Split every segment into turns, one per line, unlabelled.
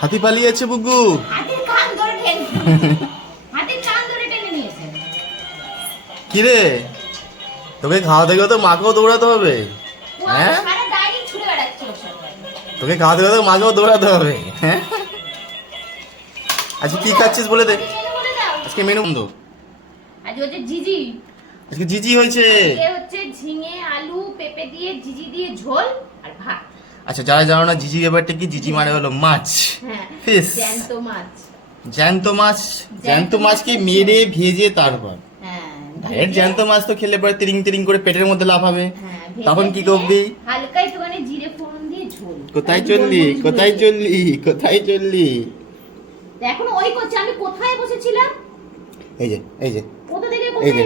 হাতি পালিয়েছে বুগু কিরে তোকে খাওয়া গেলে তো মাকেও দৌড়াতে হবে। হ্যাঁ? তোকে খাওয়া গেলে তো মাকেও দৌড়াতে হবে। হ্যাঁ? আজকে কি খাচ্ছিস বলে দে। আজকে মেনু বন্ধ।
আজ হচ্ছে জিজি।
আজকে জিজি হয়েছে।
হচ্ছে ঝিঙে আলু পেঁপে দিয়ে জিজি দিয়ে ঝোল।
আচ্ছা যারা জানো না জিজি ব্যাপারটা কি? জিজি মানে হলো মাছ।
হ্যাঁ
Fish.
জ্যান্ত মাছ।
জ্যান্ত মাছ? জ্যান্ত মাছকে মেরে ভেজে তারপর?
হ্যাঁ
ডাইরেক্ট জ্যান্ত মাছ তো খেলে পরে তিরিং তিরিং করে পেটের মধ্যে
লাভ হবে।
তখন কি করবি?
হালকা একটুখানি জিরে ফোড়ন দিয়ে ঝোল।
কোথায় চললি? কোথায় চললি? কোথায় চললি?
এখন ওই করছে আমি কোথায় বসেছিলাম?
এই যে এই যে।
কোথা থেকে
এই যে।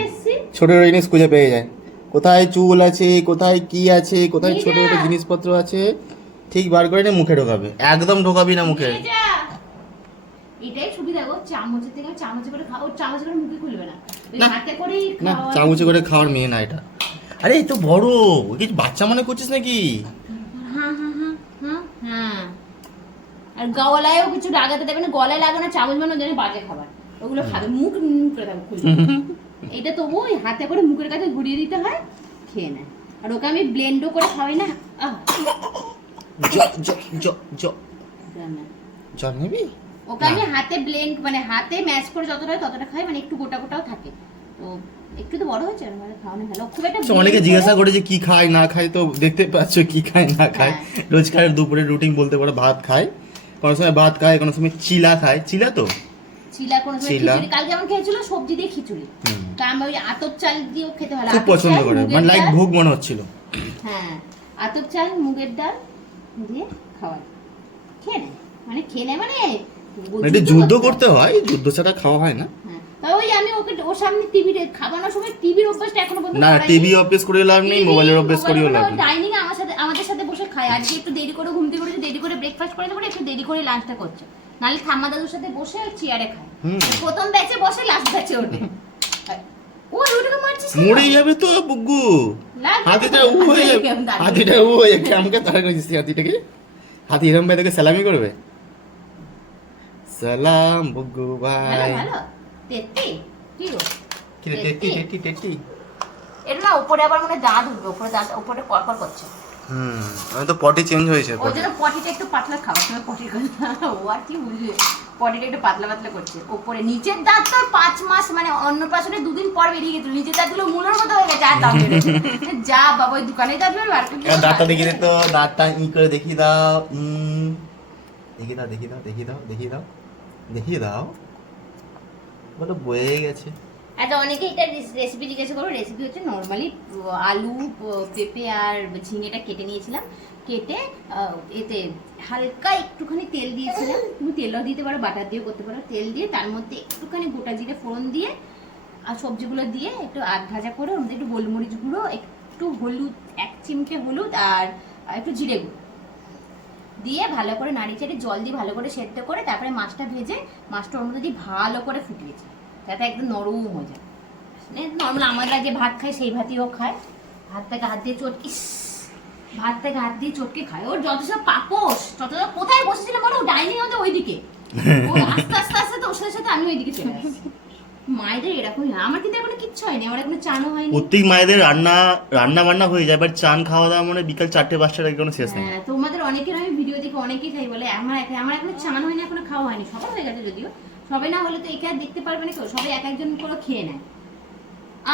ছোট জিনিস খুঁজে পেয়ে যায়। কোথায় চুল আছে কোথায় কি আছে কোথায় ছোট ছোট জিনিসপত্র আছে ঠিক বার করে নিয়ে মুখে ঢোকাবে। একদম ঢোকাবি না মুখে।
এটাই সুবিধা গো থেকে চামচে করে খাও চামচ করে মুখে খুলবে না। হাতে করেই
না
খাওয়া-
চামচে করে খাওয়ার মেয়ে না এটা। আরে এই তো বড়। কিছু বাচ্চা মনে করছিস নাকি?
হ্যাঁ হ্যাঁ হ্যাঁ আর গলায়ও কিছু লাগাতে দেবে না গলায় লাগানো চামচ বানো জানি বাজে খাবার। ওগুলো খাবে মুখ মুখ করে দেবে খুলবে এটা তো ওই হাতে করে মুখের কাছে ঘুরিয়ে দিতে হয় খেয়ে নেয়। আর ওকে আমি ব্লেন্ডও করে খাওয়াই না।
জল নিবি
ওকে আমি হাতে ব্লেন্ড মানে হাতে ম্যাচ করে যতটা হয় ততটা খাই মানে একটু গোটা গোটাও থাকে। তো একটু তো বড় হয়েছে মানে খাওয়ানো ভালো। খুব একটা
অনেকে জিজ্ঞাসা
করে-
যে কি খায় না খায় তো দেখতে পাচ্ছ কি খায় না খায়।
হ্যাঁ।
রোজকার দুপুরে রুটিন বলতে পারো ভাত খায়। কোনো সময় ভাত খায় কোনো সময় চিলা খায়। চিলা তো?
চিলা কোনো সময় খিচুড়ি। কাল যেমন খেয়েছিল সবজি দিয়ে খিচুড়ি। কারণ ওই আতপ চাল দিয়েও খেতে ভালো।
খুব পছন্দ করে। মানে লাইক ভোগ মনে হচ্ছিল।
হ্যাঁ। আতপ চাল মুগের ডাল দিয়ে খাওয়াই খেয়ে নেয় মানে খেয়ে নেয় মানে
এটা যুদ্ধ করতে হয় যুদ্ধ ছাড়া খাওয়া হয় না।
হ্যাঁ। ওই আমি ওকে ওর সামনে টিভি খাবানোর সময় টিভির অভ্যাসটা এখনও পর্যন্ত
না টিভি অভ্যেস করে লাভ নেই মোবাইলের অভ্যেস করেও লাভ নেই।
ডাইনিং আমার সাথে আমাদের সাথে বসে খায়। আজকে একটু দেরি করে ঘুম থেকে উঠেছে দেরি করে ব্রেকফাস্ট করে দেবো একটু দেরি করে লাঞ্চটা করছে। নাহলে ঠাম্মা দাদুর সাথে বসে চেয়ারে খায়। প্রথম ব্যাচে বসে লাস্ট ব্যাচে ওঠে। ও ওটাকে মারছিস
মরে যাবে তো
লাগবে
হাতিটা উ হয়ে? হাতিটা উ হয়ে আমাকে তারা করেছিস হাতিটাকে? হাতি এরম ভাই তোকে সালামি করবে? সালাম
বুগু
ভাই।
কি
রে টেটি টেটি টেটি
এটা না উপরে আবার মানে দাঁত উঠবে। উপরে দাঁত উপরে কড়কড় করছে।
হুম আমি তো পটি চেঞ্জ হয়েছে পটি
জন্য পটিটা একটু পাতলা খাবার সময় পটি করে ও আর কি বুঝবে? পটিটা একটু পাতলা পাতলা করছে। উপরে নিচের দাঁত তো পাঁচ মাস মানে অন্নপ্রাশনে দুদিন পর বেরিয়ে গেছিল। নিচের দাঁতগুলো মূলের মতো হয়ে গেছে আর দাঁত। যা বাবা ওই দোকানে দাঁত বেরোবে আর
দাঁতটা দেখিয়ে দে তো দাঁতটা ই করে দেখিয়ে দাও। উম, দেখিয়ে দাও দেখিয়ে দাও দেখিয়ে দাও দেখিয়ে দাও দেখিয়ে দাও। বলো বয়ে গেছে।
আচ্ছা অনেকে এটা রেসিপি জিজ্ঞাসা করো রেসিপি হচ্ছে নর্মালি আলু পেঁপে আর ঝিঙেটা কেটে নিয়েছিলাম। কেটে এতে হালকা একটুখানি তেল দিয়েছিলাম। তুমি তেলও দিতে পারো বাটার দিয়েও করতে পারো। তেল দিয়ে তার মধ্যে একটুখানি গোটা জিরে ফোড়ন দিয়ে আর সবজিগুলো দিয়ে একটু আধ ভাজা করে ওর একটু গোলমরিচ গুঁড়ো, একটু হলুদ, এক চিমটে হলুদ আর একটু জিরে গুঁড়ো। দিয়ে ভালো করে নাড়ি চেড়ে জল দিয়ে ভালো করে সেদ্ধ করে তারপরে মাছটা ভেজে, মাছটা ওর মধ্যে দিয়ে ভালো করে ফুটিয়েছে। যাতে একদম নরম হয়ে যায় নর্মাল আমরা যে ভাত খাই সেই ভাতইও খায়। ভাত থেকে হাত দিয়ে চটকি ইস, ভাত থেকে হাত দিয়ে চটকে খায়। ওর যত সব যত সব কোথায় বসেছিল বলো? ডাইনিং আমাদের ওইদিকে। ও আস্তে আস্তে আস্তে তো ওর সাথে সাথে আমি ওইদিকে চলে আসি। মায়েদের এরকমই হয়। আমার কিন্তু এখনও কিচ্ছু হয়নি। আমার এখনও চানও হয়নি।
প্রত্যেক মায়েদের রান্না রান্না বান্না হয়ে যায় বাট চান খাওয়া দাওয়া মানে বিকাল চারটে পাঁচটার আগে কোনো শেষ নেই।
হ্যাঁ তোমাদের অনেকের আমি ভিডিও দেখে অনেকেই খাই বলে আমার আমার এখনও চান হয়নি এখনও খাওয়া হয়নি। সবার হয়ে গেছে যদিও। সবাই না হলে তো একে আর দেখতে পারবে না কেউ সবাই এক একজন করে খেয়ে নেয়।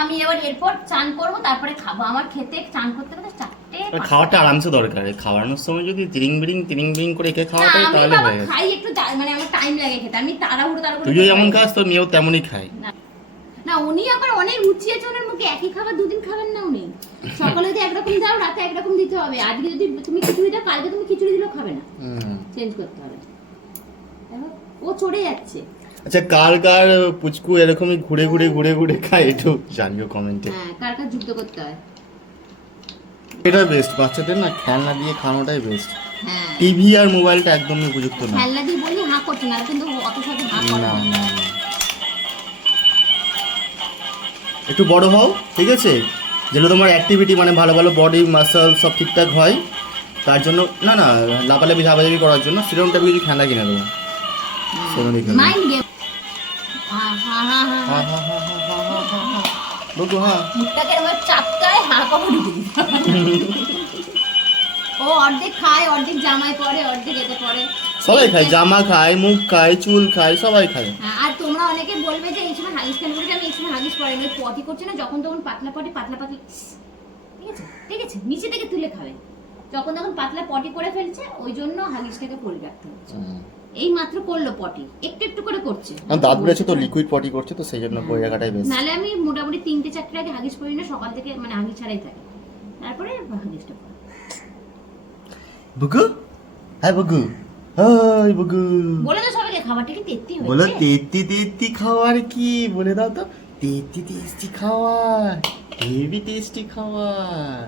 আমি এবার এরপর চান করব তারপরে খাব। আমার খেতে চান করতে করতে চারটে
খাওয়াটা আরামসে দরকার। খাওয়ানোর সময় যদি তিরিং বিরিং তিরিং বিরিং করে একে
না,
তাহলে হয়ে
খাই একটু মানে আমার টাইম লাগে খেতে। আমি তাড়াহুড়ো তাড়াহুড়ো
তুইও যেমন খাস তোর মেয়েও তেমনই খায়।
না। না উনি আবার অনেক রুচি আছে ওনার মুখে একই খাবার দুদিন খাবেন না উনি। সকালে যদি একরকম দাও রাতে একরকম দিতে হবে। আজকে যদি তুমি খিচুড়িটা কালকে তুমি খিচুড়ি দিলেও খাবে না। চেঞ্জ করতে হবে। দেখো, ও চড়ে যাচ্ছে।
আচ্ছা কার কার পুচকু এরকমই ঘুরে ঘুরে ঘুরে ঘুরে খায় একটু জানিও কমেন্টে।
হ্যাঁ কার কার যুক্ত করতে হয়?
এটা বেস্ট বাচ্চাদের না খেলনা দিয়ে খাওয়ানোটাই বেস্ট
হ্যাঁ।
টিভি আর মোবাইলটা একদমই উপযুক্ত না।
খেলনা দিয়ে বলি হাঁ করছে না কিন্তু অত সাথে হাঁ করে
না।
না।
না না। একটু বড় হও ঠিক আছে? যেগুলো তোমার অ্যাক্টিভিটি মানে ভালো ভালো বডি মাসল সব ঠিকঠাক হয়। তার জন্য না না লাপালাপি ঝাপাঝাপি করার জন্য সেরকম টাইপের কিছু খেলা কিনে দেবো। সেরকম খেলা
মাইন্ড গেম।
হা হা হা হা হা। হা হা হা বকু
মুখটাকে আমার চাপটায় হা কখন ঢুকে ও অর্ধেক খায় অর্ধেক জামাই পরে অর্ধেক এতে পরে।
সবাই খায় জামা খায় মুখ খায় চুল খায় সবাই খায়।
হ্যাঁ, আর তোমরা অনেকে বলবে যে এই সময় হাগিস কেন করেছে আমি এই সময় হাগিস পরে ওই পটি করছে না যখন তখন পাতলা পটি পাতলা পাতলা ঠিক আছে ঠিক আছে নিচে থেকে তুলে খাবে। যখন তখন পাতলা পটি করে ফেলছে ওই জন্য হাগিসটাকে পরি রাখতে হচ্ছে এই মাত্র করল পটি একটু একটু করে করছে।
আমার দাঁত বেড়েছে তো লিকুইড পটি করছে তো সেই জন্য পরে রাখাটাই বেশ
নাহলে আমি মোটামুটি তিনটে চারটে আগে হাগিস পরি না সকাল থেকে মানে হাগিস ছাড়াই থাকে। তারপরে হাগিসটা পরি
বুকু হ্যাঁ বুকু হাই বুকু
বলে তো সবাইকে খাবারটা কি তেত্তি
বলো
হয়েছে
তেত্তি তেত্তি খাওয়ার কি? বলে দাও তো। তেত্তি টেস্টি খাওয়ার হেভি টেস্টি খাওয়ার।